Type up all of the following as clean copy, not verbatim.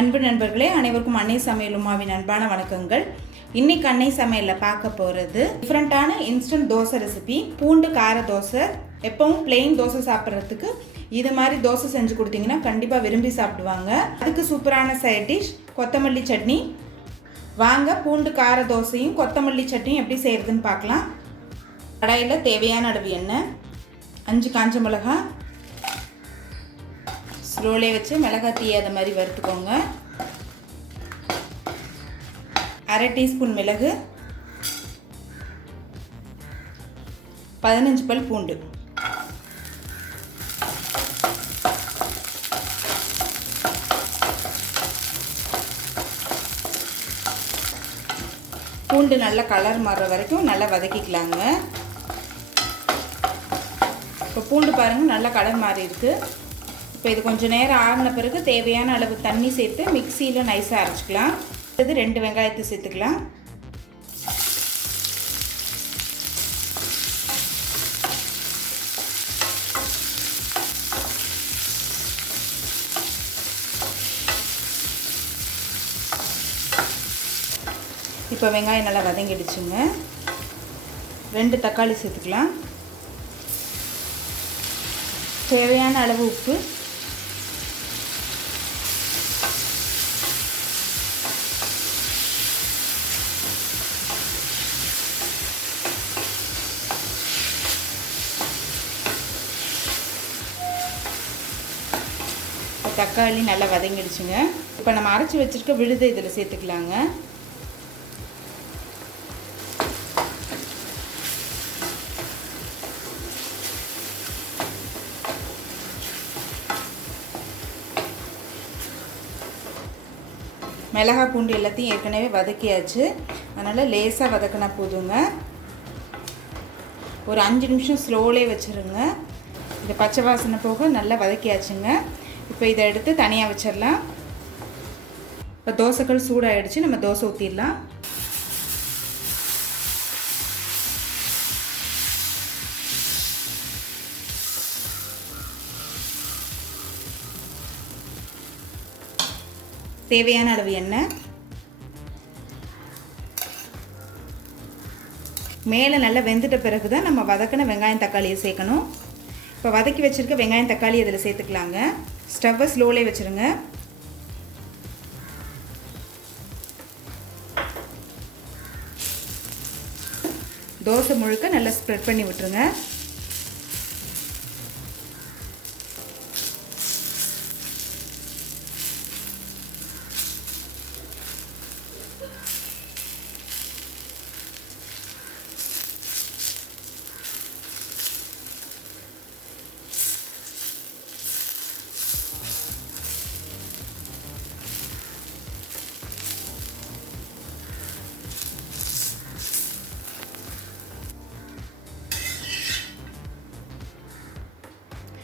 அன்பு நண்பர்களே, அனைவருக்கும் அன்னை சமையல் உமாவின் அன்பான வணக்கங்கள். இன்னைக்கு அன்னை சமையலில் பார்க்க போகிறது டிஃப்ரெண்ட்டான இன்ஸ்டன்ட் தோசை ரெசிபி, பூண்டு கார தோசை. எப்பவும் பிளெயின் தோசை சாப்பிட்றதுக்கு இது மாதிரி தோசை செஞ்சு கொடுத்தீங்கன்னா கண்டிப்பாக விரும்பி சாப்பிடுவாங்க. அதுக்கு சூப்பரான சைட் டிஷ் கொத்தமல்லி சட்னி. வாங்க பூண்டு கார தோசையும் கொத்தமல்லி சட்னியும் எப்படி செய்கிறதுன்னு பார்க்கலாம். கடாயில் தேவையான அளவு எண்ணெய், 5 காஞ்ச மிளகாய் ஸ்லோலே வச்சு மிளகாய் தீயாத மாதிரி வறுத்துக்கோங்க. 1/2 டீஸ்பூன் மிளகு, 15 பல் பூண்டு. பூண்டு நல்லா கலர் மாறுற வரைக்கும் நல்லா வதக்கிக்கலாங்க. இப்போ பூண்டு பாருங்கள் நல்லா கலர் மாறி இருக்கு. இப்போ இது கொஞ்சம் நேரம் ஆறின பிறகு தேவையான அளவு தண்ணி சேர்த்து மிக்சியில் நைஸாக அரைச்சிக்கலாம். இது 2 வெங்காயத்தை சேர்த்துக்கலாம். இப்போ வெங்காயம் நல்லா வதங்கிடுச்சுங்க. 2 தக்காளி சேர்த்துக்கலாம். தேவையான அளவு உப்பு, தக்காளி நல்லா வதங்கிடுச்சுங்க. இப்போ நம்ம அரைச்சி வச்சுருக்க விழுதை இதில் சேர்த்துக்கலாங்க. மிளகாய் பூண்டு எல்லாத்தையும் ஏற்கனவே வதக்கியாச்சு, அதனால் லேசாக வதக்கினா போதுங்க. ஒரு 5 நிமிஷம் ஸ்லோலே வச்சுருங்க. இந்த பச்சை வாசனை போக நல்லா வதக்கியாச்சுங்க. இப்போ இதை எடுத்து தனியாக வச்சிடலாம். இப்போ தோசைகள் சூடாகிடுச்சு, நம்ம தோசை ஊற்றிடலாம். தேவையான அளவு எண்ணெய், மேலே நல்லா வெந்துட்ட பிறகு தான் நம்ம வதக்கின வெங்காயம் தக்காளியை சேர்க்கணும். இப்போ வதக்கி வச்சுருக்க வெங்காயம் தக்காளி அதில் சேர்த்துக்கலாங்க. ஸ்டவ்வை ஸ்லோலே வச்சுருங்க. தோசை முழுக்க நல்லா ஸ்ப்ரெட் பண்ணி விட்டுருங்க.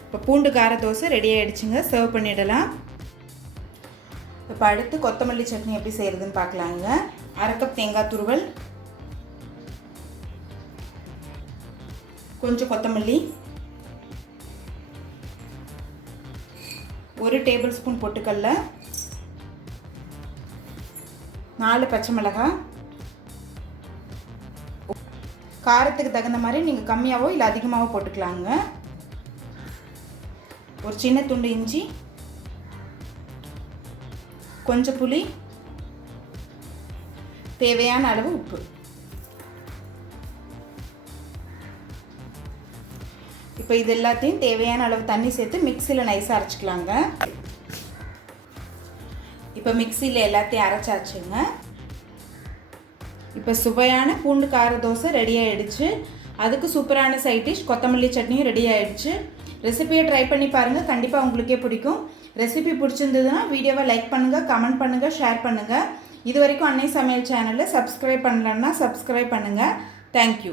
இப்போ பூண்டு கார தோசை ரெடி ஆகிடுச்சுங்க. சர்வ் பண்ணிடலாம். இப்போ அடுத்து கொத்தமல்லி சட்னி எப்படி செய்கிறதுன்னு பார்க்கலாங்க. 1/2 கப் தேங்காய் துருவல், கொஞ்சம் கொத்தமல்லி, 1 டேபிள் ஸ்பூன் பொட்டுக்கடலை, 4 பச்சை மிளகாய். காரத்துக்கு தகுந்த மாதிரி நீங்கள் கம்மியாகவோ இல்லை அதிகமாகவோ போட்டுக்கலாங்க. ஒரு சின்ன துண்டு இஞ்சி, கொஞ்சம் புளி, தேவையான அளவு உப்பு. இப்போ இது எல்லாத்தையும் தேவையான அளவு தண்ணி சேர்த்து மிக்சியில் நைஸாக அரைச்சிக்கலாங்க. இப்போ மிக்சியில் எல்லாத்தையும் அரைச்சாச்சுங்க. இப்போ சுவையான பூண்டு கார தோசை ரெடி ஆகிடுச்சு. அதுக்கு சூப்பரான சைட் டிஷ் கொத்தமல்லி சட்னியும் ரெடி ஆகிடுச்சு. ரெசிபியை ட்ரை பண்ணி பாருங்கள், கண்டிப்பாக உங்களுக்கே பிடிக்கும். ரெசிபி பிடிச்சிருந்ததுன்னா வீடியோவை லைக் பண்ணுங்கள், கமெண்ட் பண்ணுங்கள், ஷேர் பண்ணுங்கள். இது வரைக்கும் அன்னை சமையல் சேனலை சப்ஸ்கிரைப் பண்ணலன்னா சப்ஸ்கிரைப் பண்ணுங்கள். தேங்க்யூ.